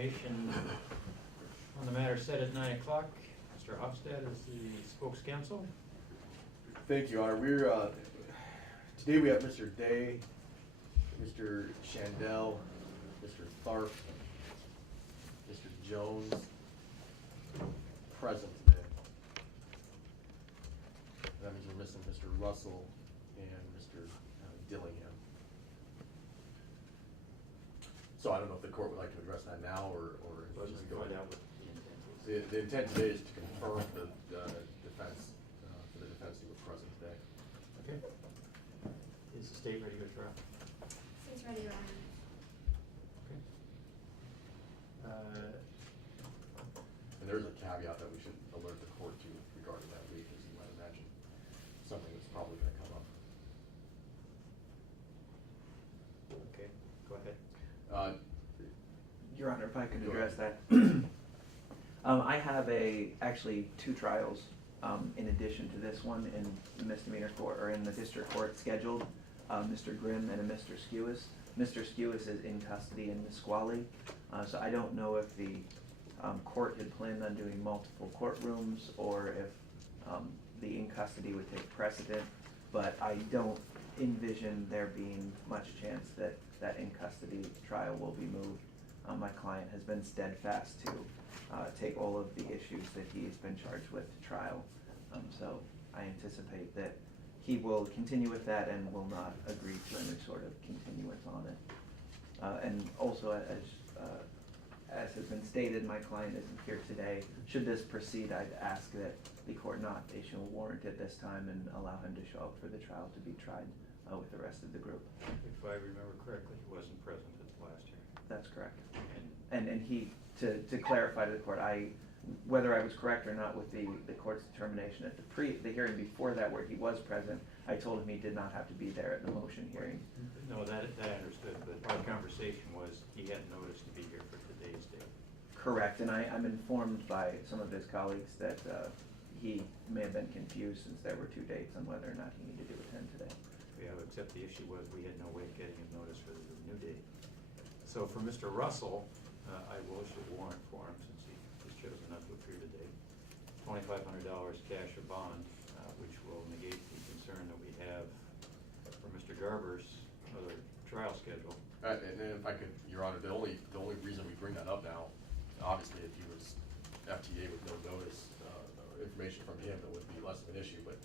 information on the matter set at 9 o'clock. Mr. Hofstad is the spokes counsel. Thank you, Honor. We're today we have Mr. Daye, Mr. Shandell, Mr. Tharp, Mr. Jones present today. That means we're missing Mr. Russell and Mr. Dillingham. So I don't know if the court would like to address that now or Let's just find go out ahead. what the intent is. The intent today is to confirm the defense, for the defense who was present today. Okay. Is the state ready to go trial? State's ready, Your Honor. Okay. And there is a caveat that we should alert the court to regarding that week, as you might imagine, something that's probably going to come up. Okay, go ahead. Your Honor, if I could Go address ahead. that. I have actually two trials in addition to this one in the misdemeanor court, or in the district court scheduled, Mr. Grimm and a Mr. Skewis. Mr. Skewis is in custody in Nisqually, so I don't know if the court had planned on doing multiple courtrooms or if the in custody would take precedent, but I don't envision there being much chance that that in custody trial will be moved. My client has been steadfast to take all of the issues that he's been charged with to trial. So I anticipate that he will continue with that and will not agree to any sort of continuance on it. And also, as has been stated, my client isn't here today. Should this proceed, I'd ask that the court not issue a warrant at this time and allow him to show up for the trial to be tried with the rest of the group. If I remember correctly, he wasn't present at the last hearing. That's correct. And And he, to clarify to the court, whether I was correct or not with the court's determination at the hearing before that where he was present, I told him he did not have to be there at the motion hearing. no, that I understood, but our conversation was he hadn't noticed to be here for today's date. Correct, and I'm informed by some of his colleagues that he may have been confused since there were two dates on whether or not he needed to attend today. Yeah, except the issue was we had no way of getting him notice for the new date. So for Mr. Russell, I will issue a warrant for him since he has chosen not to appear today. $2,500 cash or bond, which will negate the concern that we have for Mr. Garber's other trial schedule. And then if I could, Your Honor, the only reason we bring that up now, obviously if he was FTA with no notice, information from him, that would be less of an issue, but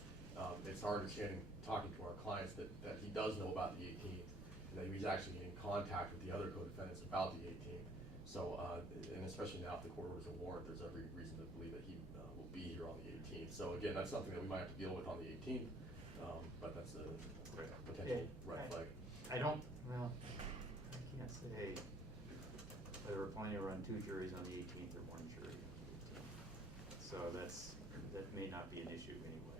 it's our understanding, talking to our clients, that he does know about the 18th, and that he's actually in contact with the other co-defendants about the 18th. So, and especially now if the court orders a warrant, there's every reason to believe that he will be here on the 18th. So again, that's something that we might have to deal with on the 18th, but that's a potential red flag. I can't say whether we're planning to run two juries on the 18th or one jury on the 18th. So that may not be an issue anyway.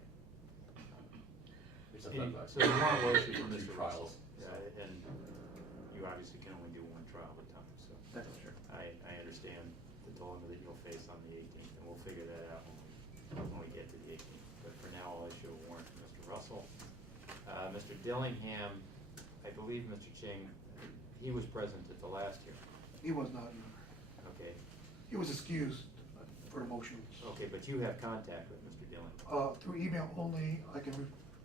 So the warrant will issue for Mr. Russell. Yeah, and you obviously can only do one trial at a time, so. That's true. I understand the dilemma that you'll face on the 18th, and we'll figure that out when we get to the 18th. But for now, I'll issue a warrant for Mr. Russell. Mr. Dillingham, I believe Mr. Ching, he was present at the last hearing. He was not, Your Honor. Okay. He was excused for the motions. Okay, but you have contact with Mr. Dillingham. Through email only. I can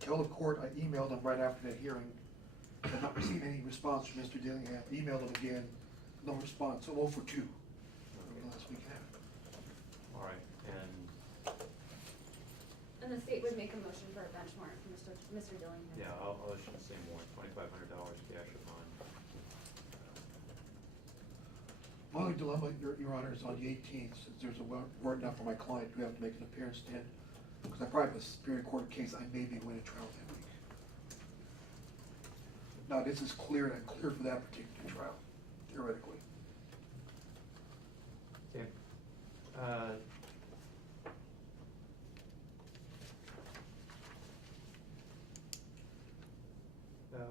tell the court I emailed him right after that hearing. I did not receive any response from Mr. Dillingham. Emailed him again, no response. So 0 for 2 over the last week and a half. All right, and And the state would make a motion for a bench warrant for Mr. Dillingham. yeah, I'll issue the same warrant, $2,500 cash or bond. My only dilemma, Your Honor, is on the 18th, since there's a warrant out for my client who have to make an appearance then. Because I probably have a Superior Court case, I may be winning trial that week. Now, this is cleared, I'm clear for that particular trial, theoretically. Okay.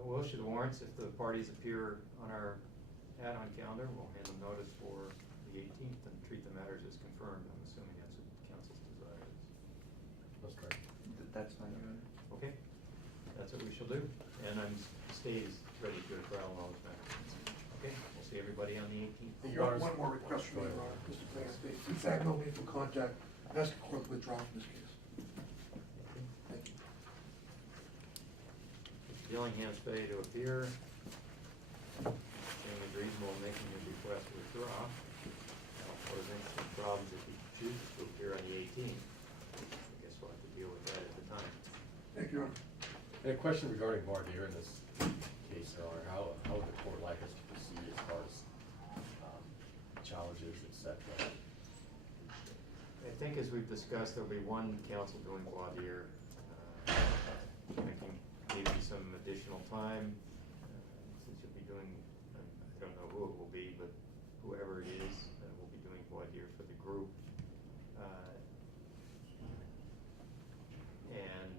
We'll issue the warrants. If the parties appear on our add-on calendar, we'll hand them notice for the 18th and treat the matters as confirmed. I'm assuming that's what council's desire is. That's correct. That's fine, Your Honor. Okay, that's what we shall do. And the state is ready to go to trial on all those matters. Okay, we'll see everybody on the 18th. Your Honors. One more request from you, Your Honor, Mr. Clancy. Please have no meaningful contact, ask the court to withdraw from this case. Thank you. Mr. Dillingham's failure to appear. Saying it's reasonable in making his request to withdraw. Posing some problems if he chooses to appear on the 18th. I guess we'll have to deal with that at the time. Thank you, Your Honor. And a question regarding voir dire in this case, Your Honor, how would the court like us to proceed as far as challenges, et cetera? I think as we've discussed, there'll be one counsel doing voir dire, making maybe some additional time, since you'll be doing, I don't know who it will be, but whoever it is, will be doing voir dire for the group. And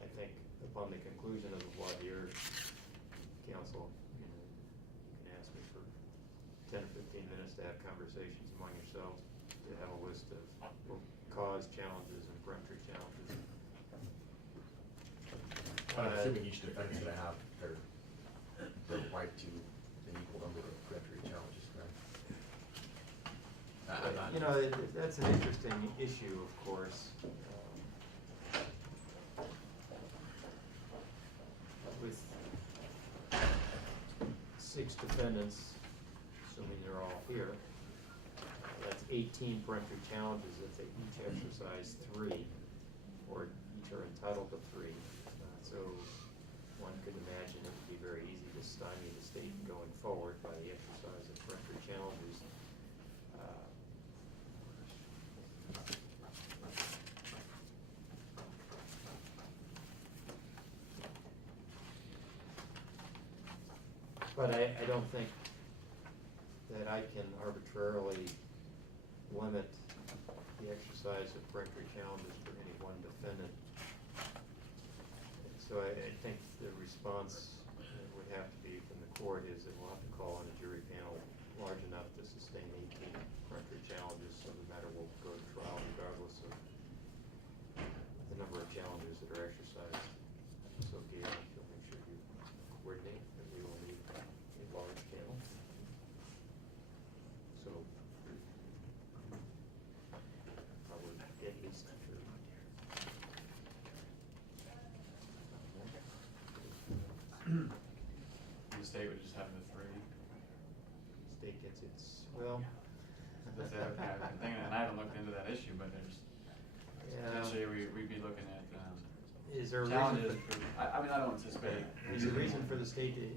I think upon the conclusion of the voir dire, counsel, you can ask me for 10 or 15 minutes to have conversations among yourselves, to have a list of cause challenges and peremptory challenges. I'm assuming each defendant's gonna have their right to an equal number of peremptory challenges, correct? You know, that's an interesting issue, of course. With 6 defendants, assuming they're all here, that's 18 peremptory challenges if they each exercise 3, or each are entitled to 3. So one could imagine it would be very easy to stymie the state going forward by the exercise of peremptory challenges. But I don't think that I can arbitrarily limit the exercise of peremptory challenges for any one defendant. So I think the response would have to be from the court is that we'll have to call on a jury panel large enough to sustain 18 peremptory challenges, so the matter will go to trial regardless of the number of challenges that are exercised. So Gail, you'll make sure you coordinate that we will need a large panel. So probably at least 2. The state would just have the 3. State gets its, well, That's it, okay, I've been thinking, and I haven't looked into that issue, but there's, yeah. potentially we'd be looking at, Is there a challenges reason? for, I mean, I don't anticipate. Is there a reason for the state to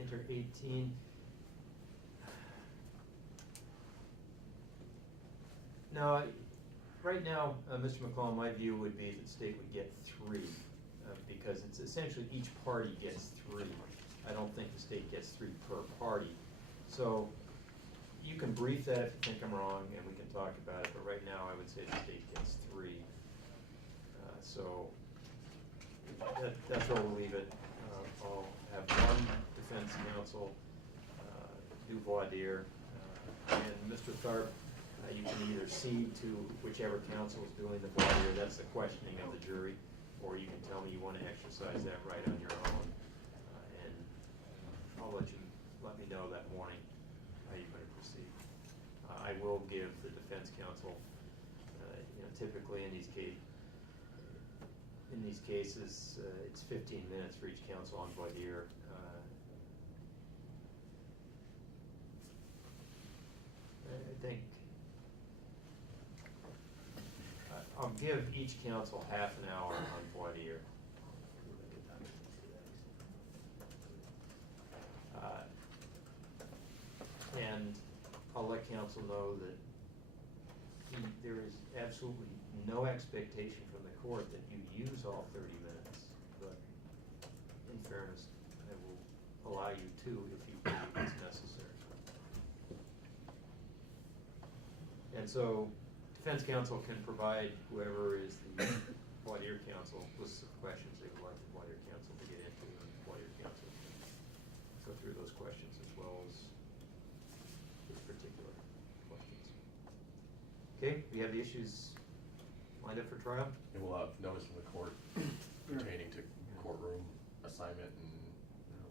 enter 18? No, right now, Mr. McClellan, my view would be that the state would get 3, because it's essentially each party gets 3. I don't think the state gets 3 per party. So you can brief that if you think I'm wrong, and we can talk about it, but right now I would say the state gets 3. So that's where we'll leave it. I'll have one defense counsel do voir dire, and Mr. Tharp, you can either cede to whichever counsel is doing the voir dire, that's the questioning of the jury, or you can tell me you want to exercise that right on your own, and I'll let me know that morning how you're going to proceed. I will give the defense counsel, typically in these cases, it's 15 minutes for each counsel on voir dire. I think I'll give each counsel half an hour on voir dire. And I'll let counsel know that there is absolutely no expectation from the court that you use all 30 minutes, but in fairness, I will allow you to if you believe it's necessary. And so defense counsel can provide whoever is the voir dire counsel lists of questions they would like the voir dire counsel to get into, and the voir dire counsel can go through those questions as well as those particular questions. Okay, we have the issues lined up for trial? And we'll have notice from the court pertaining to courtroom assignment and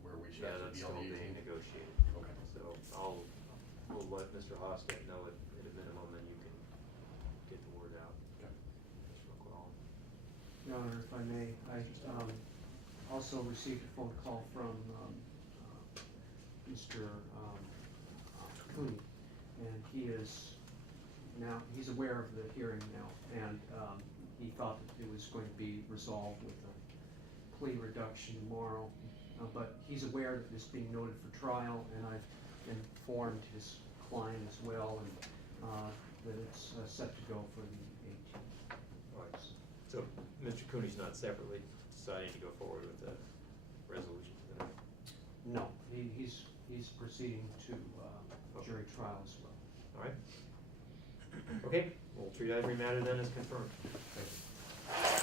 where we should Yeah, actually that's be on still the being 18th. negotiated. Okay. So I'll we'll let Mr. Hostet know at a minimum, then you can get the word out. Okay. Mr. McClellan. Your Honor, if I may, I also received a phone call from Mr. Cooney, and he is now, he's aware of the hearing now, and he thought that it was going to be resolved with a plea reduction tomorrow, but he's aware that it's being noted for trial, and I've informed his client as well, and that it's set to go for the 18th. All right. So Mr. Cooney's not separately deciding to go forward with the resolution tonight? No, he's proceeding to jury trial as well. All right. Okay, we'll treat every matter then as confirmed. Thank you.